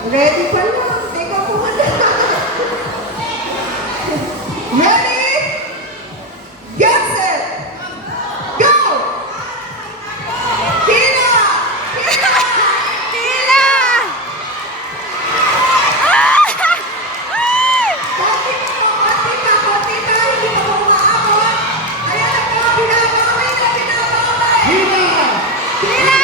Ready pa lang. Teka po wala. Ready? Get set! Go! Kila! Kila! Tila! Konti pa, hindi pa po umaabot. Ayan na po, binabawin na, binabawin! Hila! Tila!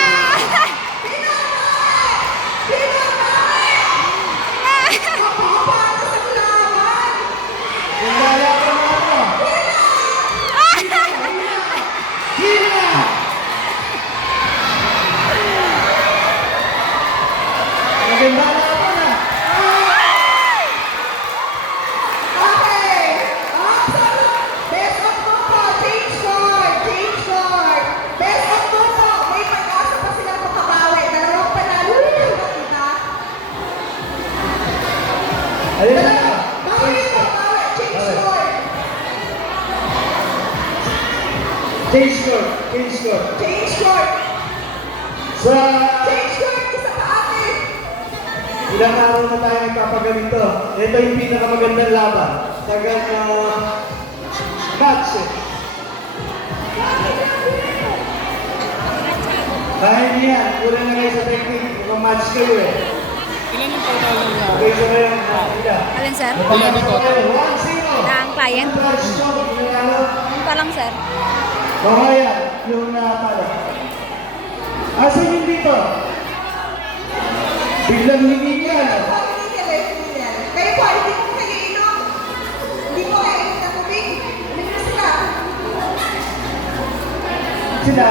Paano sa laban? Kundala ka na ako! Hila! Maganda na ako na! Okay. Best of Mopo, change score, change score. Best of Mopo, may pag-asa pa silang makabawi. Dalawang panalo na kita. Ayun na! Bawi mo, bawi, change score. Change score! Change score! Change score. Sa Change score, isa pa atin. ilang araw na tayo nagpapaganito. Ito yung pinakamagandang laban. Tagang match eh. Dahil yan, kulang na kayo sa technique. Mukhang match kayo eh. Ilan yung total na Okay, so kayo ila. Alin, sir? Ilan yung total? 1-0. Ng client? Ano pa lang, sir? Baka yan, yung natalo. Asan yung dito? Biglang hingin yan. Kayo po, hindi po kayo inom. Hindi po kayo inom na tubig. Hindi na sila. Sila,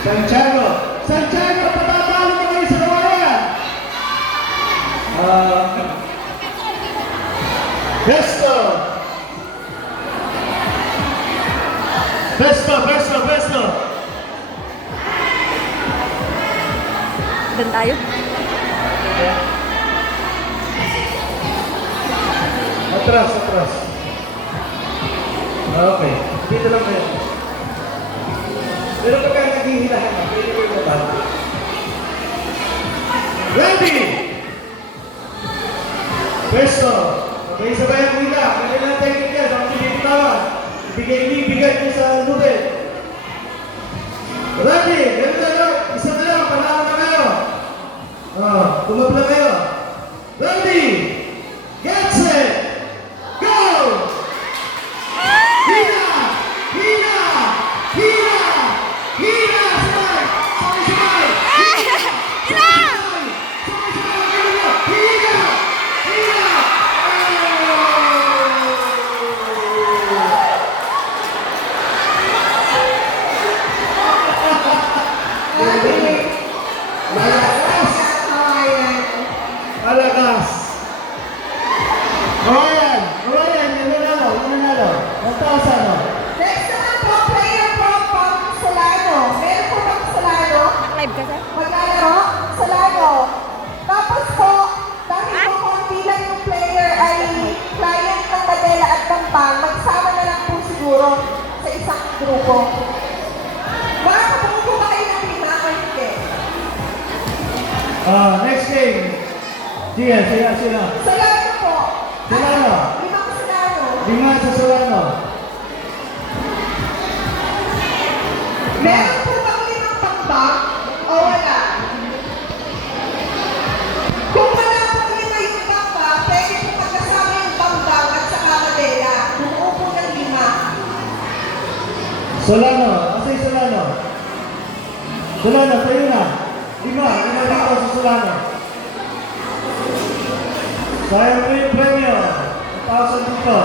Santiago. Santiago, patatalo mo kayo sa kawayan. Besto. Besto, Besto, Besto. Doon tayo? Atras, atras. Okay, dito lang kayo. Pero pagka naghihilahan na, pwede ko yung mababa. Ready! Besto. Okay, sabayan mo nila. Kailan lang technique yan. Bakit hindi bitawa? Ibigay niyo sa nube. Ready! Ganun na lang. Isa na lang. Panalo na kayo. Tumab na kayo. Ready! Get set! Go! Hila! Hila! Hila! Hila! Sabay! Sabay! Ila! Malakas! Ryan! Ryan, yung nanalo. 1,000, no? Next naman po, player from Solano. Meron po bang Solano? Naka-live ka, sir? Maglalaro? Solano. Tapos po, dahil po konti lang yung player ay client ng Manila at Pampang, magsama na lang po siguro sa isang grupo. Makakabuo po ba kayo ng lima o hindi? Next game. Sige, sila. Solano po. Solano. Limang Solano. 5 sa Solano. Meron po bang limang Pampang o wala? Kung wala po lima yung Pampang, pwede po magkasama yung Pampang at saka Manila. Bumuo po ng lima. Solano. Asa yung Solano? Solano, tayo na. 5 dito sa Solano. Sayang mo yung premyo. 1,000 dito.